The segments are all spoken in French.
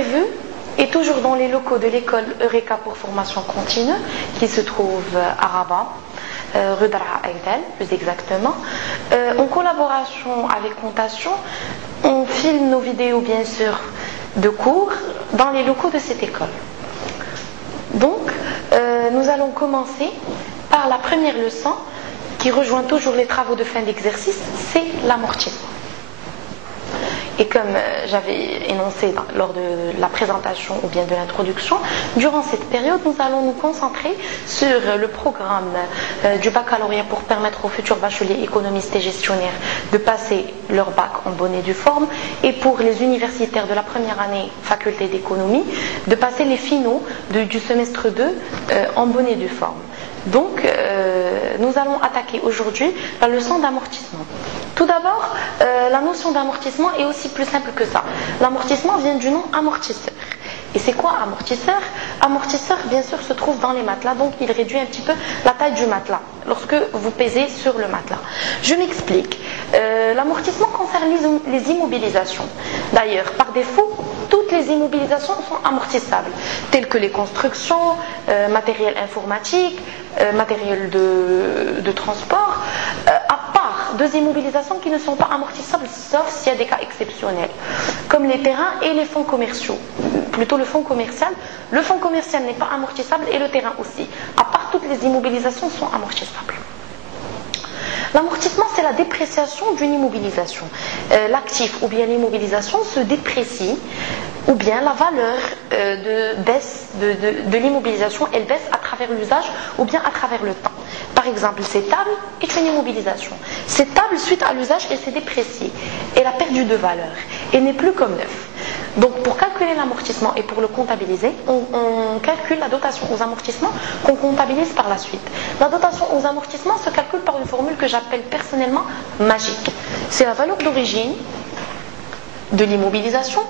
prévu est toujours dans les locaux de l'école Eureka pour formation continue, qui se trouve à Rabat, rue Draa Agdal, plus exactement. En collaboration avec Contation, on filme nos vidéos, bien sûr, de cours dans les locaux de cette école. Donc, nous allons commencer par la première leçon qui rejoint toujours les travaux de fin d'exercice, c'est l'amortissement. Et comme j'avais énoncé lors de la présentation ou bien de l'introduction, durant cette période, nous allons nous concentrer sur le programme du baccalauréat pour permettre aux futurs bacheliers économistes et gestionnaires de passer leur bac en bonne et due forme, et pour les universitaires de la première année faculté d'économie de passer les finaux du semestre 2 en bonne et due forme. Donc, nous allons attaquer aujourd'hui la leçon d'amortissement. Tout d'abord, la notion d'amortissement est aussi plus simple que ça. L'amortissement vient du nom amortisseur. Et c'est quoi amortisseur? Amortisseur, bien sûr, se trouve dans les matelas, donc il réduit un petit peu la taille du matelas lorsque vous pesez sur le matelas. Je m'explique. L'amortissement concerne les immobilisations. D'ailleurs, par défaut, toutes les immobilisations sont amortissables, telles que les constructions, matériel informatique, matériel de transport, à part deux immobilisations qui ne sont pas amortissables, sauf s'il y a des cas exceptionnels, comme les terrains et les fonds commerciaux. Plutôt le fonds commercial. Le fonds commercial n'est pas amortissable et le terrain aussi. À part, toutes les immobilisations sont amortissables. L'amortissement, c'est la dépréciation d'une immobilisation. L'actif ou bien l'immobilisation se déprécie, ou bien la valeur de l'immobilisation, elle baisse à travers l'usage ou bien à travers le temps. Par exemple, cette table est une immobilisation. Cette table, suite à l'usage, elle s'est dépréciée. Elle a perdu de valeur. Elle n'est plus comme neuf. Donc, pour calculer l'amortissement et pour le comptabiliser, on calcule la dotation aux amortissements qu'on comptabilise par la suite. La dotation aux amortissements se calcule par une formule que j'appelle personnellement magique. C'est la valeur d'origine de l'immobilisation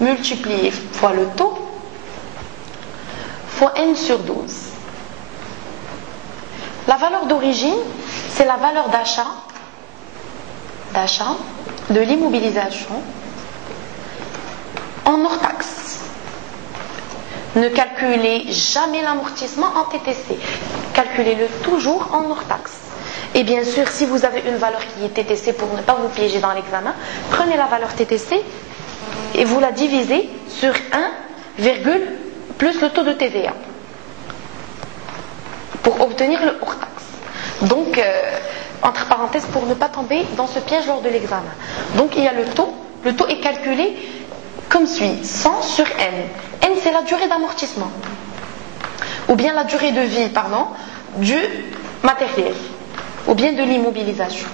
multipliée fois le taux fois n sur 12. La valeur d'origine, c'est la valeur d'achat de l'immobilisation en hors taxe. Ne calculez jamais l'amortissement en TTC. Calculez-le toujours en hors taxe. Et bien sûr, si vous avez une valeur qui est TTC pour ne pas vous piéger dans l'examen, prenez la valeur TTC et vous la divisez sur 1, plus le taux de TVA pour obtenir le hors taxe. Donc, entre parenthèses, pour ne pas tomber dans ce piège lors de l'examen. Donc, il y a le taux. Le taux est calculé comme suit, 100 sur n. N, c'est la durée d'amortissement. Ou bien la durée de vie, du matériel. Ou bien de l'immobilisation.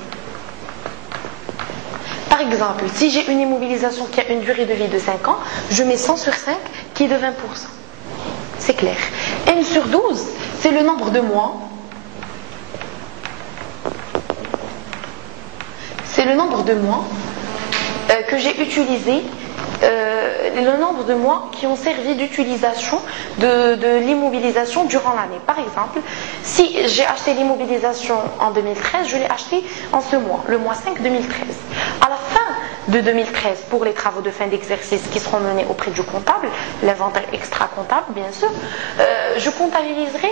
Par exemple, si j'ai une immobilisation qui a une durée de vie de 5 ans, je mets 100 sur 5 qui est de 20%. C'est clair. N sur 12, c'est le nombre de mois. C'est le nombre de mois que j'ai utilisé, le nombre de mois qui ont servi d'utilisation de l'immobilisation durant l'année. Par exemple, si j'ai acheté l'immobilisation en 2013, je l'ai acheté en ce mois, le mois 5 2013. À la fin de 2013, pour les travaux de fin d'exercice qui seront menés auprès du comptable, l'inventaire extra-comptable bien sûr, je comptabiliserai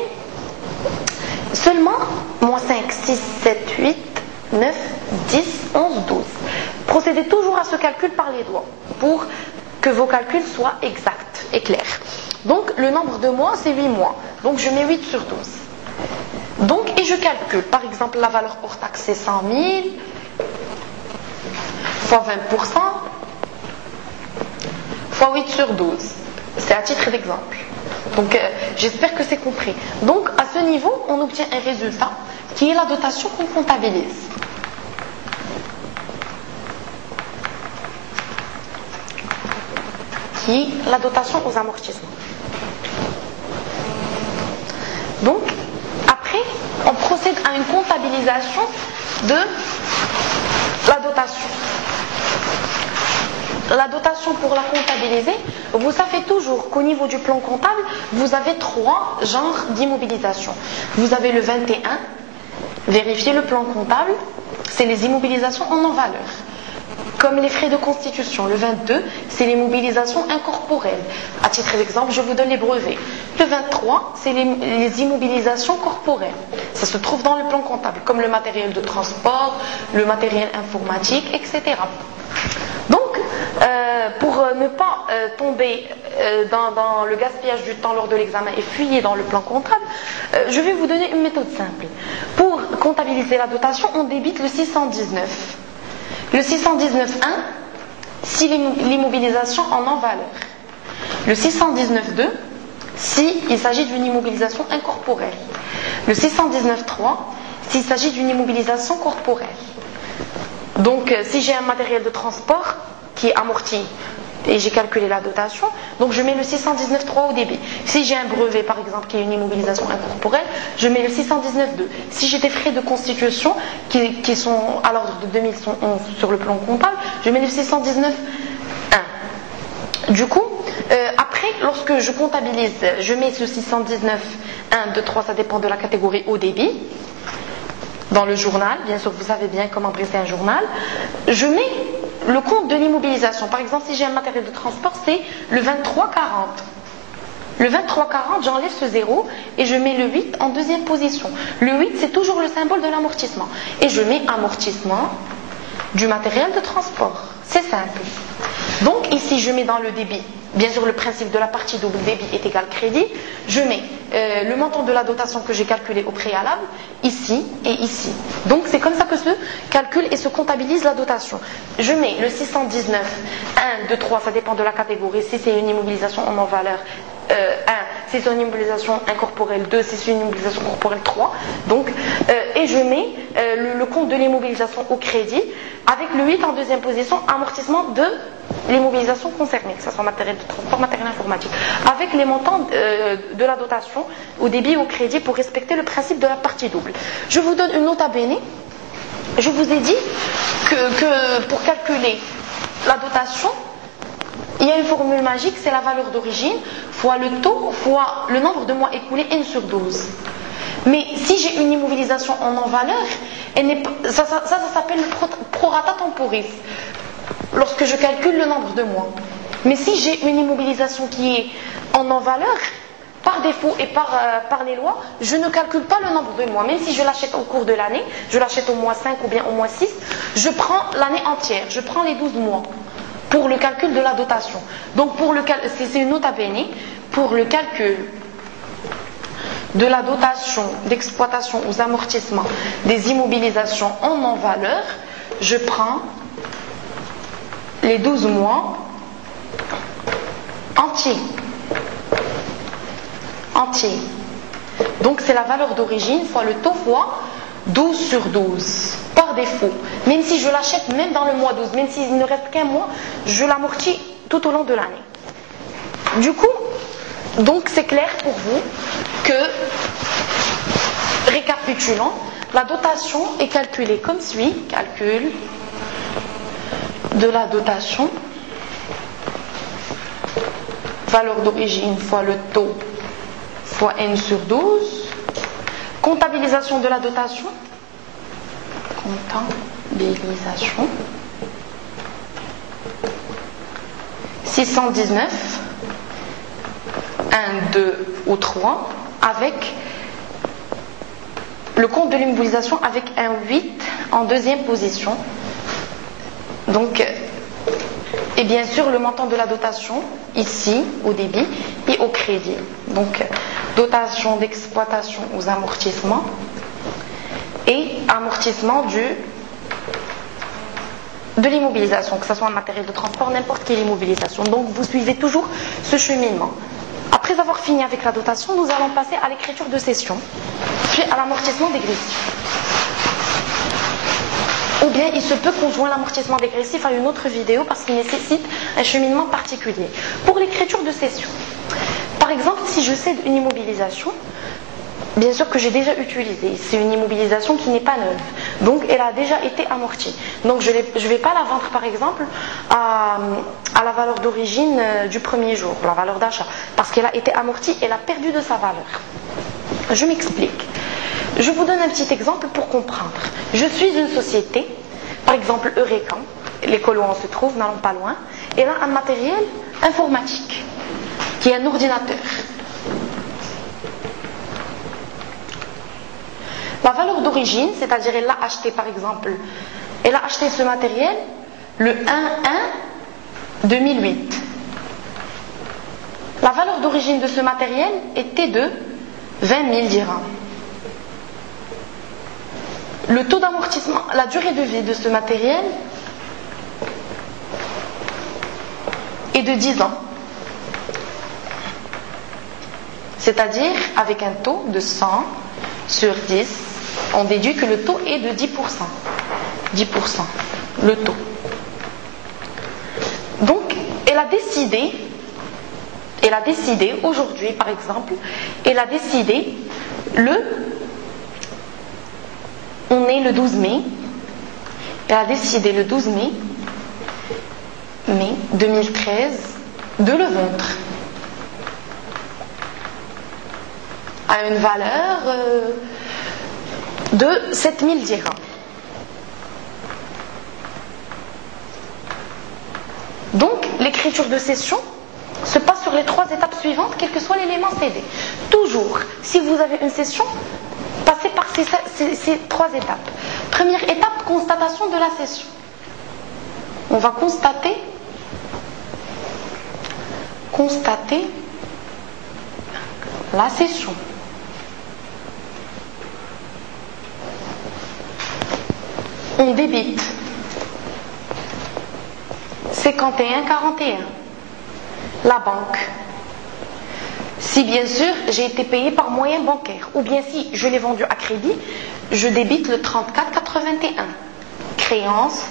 seulement mois 5, 6, 7, 8, 9, 10, 11, 12. Procédez toujours à ce calcul par les doigts pour que vos calculs soient exacts et clairs. Donc, le nombre de mois, c'est 8 mois. Donc, je mets 8 sur 12. Donc, et je calcule. Par exemple, la valeur hors taxe, c'est 100 000 fois 20% fois 8 sur 12. C'est à titre d'exemple. Donc, j'espère que c'est compris. Donc, à ce niveau, on obtient un résultat qui est la dotation qu'on comptabilise. Qui est la dotation aux amortissements. Donc, après, on procède à une comptabilisation de la dotation. La dotation, pour la comptabiliser, vous savez toujours qu'au niveau du plan comptable, vous avez 3 genres d'immobilisation. Vous avez le 21, vérifiez le plan comptable, c'est les immobilisations en non-valeur. comme les frais de constitution. Le 22, c'est les mobilisations incorporelles. À titre d'exemple, je vous donne les brevets. Le 23, c'est les immobilisations corporelles. Ça se trouve dans le plan comptable, comme le matériel de transport, le matériel informatique, etc. Donc, pour ne pas tomber dans le gaspillage du temps lors de l'examen et fuyer dans le plan comptable, je vais vous donner une méthode simple. Pour comptabiliser la dotation, on débite le 619. Le 619.1, si l'immobilisation en valeur. Le 619.2, si il s'agit d'une immobilisation incorporelle. Le 619.3, s'il s'agit d'une immobilisation corporelle. Donc, si j'ai un matériel de transport qui est amorti et j'ai calculé la dotation, donc je mets le 619.3 au débit. Si j'ai un brevet, par exemple, qui est une immobilisation incorporelle, je mets le 619.2. Si j'ai des frais de constitution qui sont à l'ordre de 2111 sur le plan comptable, je mets le 619.1. Du coup, après, lorsque je comptabilise, je mets ce 619.1, 2, 3, ça dépend de la catégorie au débit. Dans le journal, bien sûr, vous savez bien comment dresser un journal. Je mets le compte de l'immobilisation. Par exemple, si j'ai un matériel de transport, c'est le 2340. Le 2340, j'enlève ce 0 et je mets le 8 en deuxième position. Le 8, c'est toujours le symbole de l'amortissement. Et je mets amortissement du matériel de transport. C'est simple. Donc ici, je mets dans le débit, bien sûr le principe de la partie double, débit est égal crédit. Je mets le montant de la dotation que j'ai calculé au préalable, ici et ici. Donc c'est comme ça que se calcule et se comptabilise la dotation. Je mets le 619, 1, 2, 3, ça dépend de la catégorie. Si c'est une immobilisation en valeur, 1, si c'est une immobilisation incorporelle, 2, si c'est une immobilisation corporelle, 3. Donc, et je mets le compte de l'immobilisation au crédit avec le 8 en deuxième position, amortissement de l'immobilisation concernée, que ce soit matériel de transport, matériel informatique, avec les montants de la dotation au débit et au crédit pour respecter le principe de la partie double. Je vous donne une nota bene. Je vous ai dit que pour calculer la dotation, il y a une formule magique, c'est la valeur d'origine fois le taux fois le nombre de mois écoulés n sur 12. Mais si j'ai une immobilisation en valeur, ça s'appelle le prorata temporis, lorsque je calcule le nombre de mois. Mais si j'ai une immobilisation qui est en valeur, par défaut et par les lois, je ne calcule pas le nombre de mois. Même si je l'achète au cours de l'année, je l'achète au mois 5 ou bien au mois 6, je prends l'année entière, je prends les 12 mois pour le calcul de la dotation. Donc c'est une nota bene, pour le calcul de la dotation d'exploitation aux amortissements des immobilisations en valeur, je prends les 12 mois entiers. Donc c'est la valeur d'origine fois le taux fois 12 sur 12, par défaut. Même si je l'achète même dans le mois 12, même s'il ne reste qu'un mois, je l'amortis tout au long de l'année. Du coup, donc c'est clair pour vous que, récapitulant, la dotation est calculée comme suit. Calcul de la dotation, valeur d'origine fois le taux fois n sur 12. Comptabilisation de la dotation. Comptabilisation. 619, 1, 2 ou 3, avec le compte de l'immobilisation avec un 8 en deuxième position. Donc, et bien sûr le montant de la dotation ici au débit et au crédit. Donc dotation d'exploitation aux amortissements et amortissement de l'immobilisation, que ce soit un matériel de transport, n'importe quelle immobilisation. Donc vous suivez toujours ce cheminement. Après avoir fini avec la dotation, nous allons passer à l'écriture de cession, puis à l'amortissement dégressif. Ou bien il se peut qu'on joigne l'amortissement dégressif à une autre vidéo parce qu'il nécessite un cheminement particulier. Pour l'écriture de cession, par exemple, si je cède une immobilisation, bien sûr que j'ai déjà utilisée, c'est une immobilisation qui n'est pas neuve, donc elle a déjà été amortie. Donc je ne vais pas la vendre par exemple à la valeur d'origine du premier jour, la valeur d'achat, parce qu'elle a été amortie, elle a perdu de sa valeur. Je m'explique. Je vous donne un petit exemple pour comprendre. Je suis une société, par exemple Eureka, l'école où on se trouve, n'allons pas loin, elle a un matériel informatique, qui est un ordinateur. La valeur d'origine, c'est-à-dire elle l'a acheté par exemple, elle a acheté ce matériel le 1/1/2008. La valeur d'origine de ce matériel était de 20 000 dirhams. Le taux d'amortissement, la durée de vie de ce matériel est de 10 ans. C'est-à-dire, avec un taux de 100 sur 10, on déduit que le taux est de 10%. 10%, le taux. Donc, elle a décidé aujourd'hui, par exemple, elle a décidé on est le 12 mai, elle a décidé le 12 mai 2013 de le vendre à une valeur de 7 000 dirhams. Donc, l'écriture de cession se passe sur les 3 étapes suivantes, quel que soit l'élément cédé. Toujours, si vous avez une cession, passez par ces 3 étapes. Première étape, constatation de la cession. On va constater la cession. On débite 51,41 la banque. Si bien sûr j'ai été payé par moyen bancaire, ou bien si je l'ai vendu à crédit, je débite le 34,81. Créance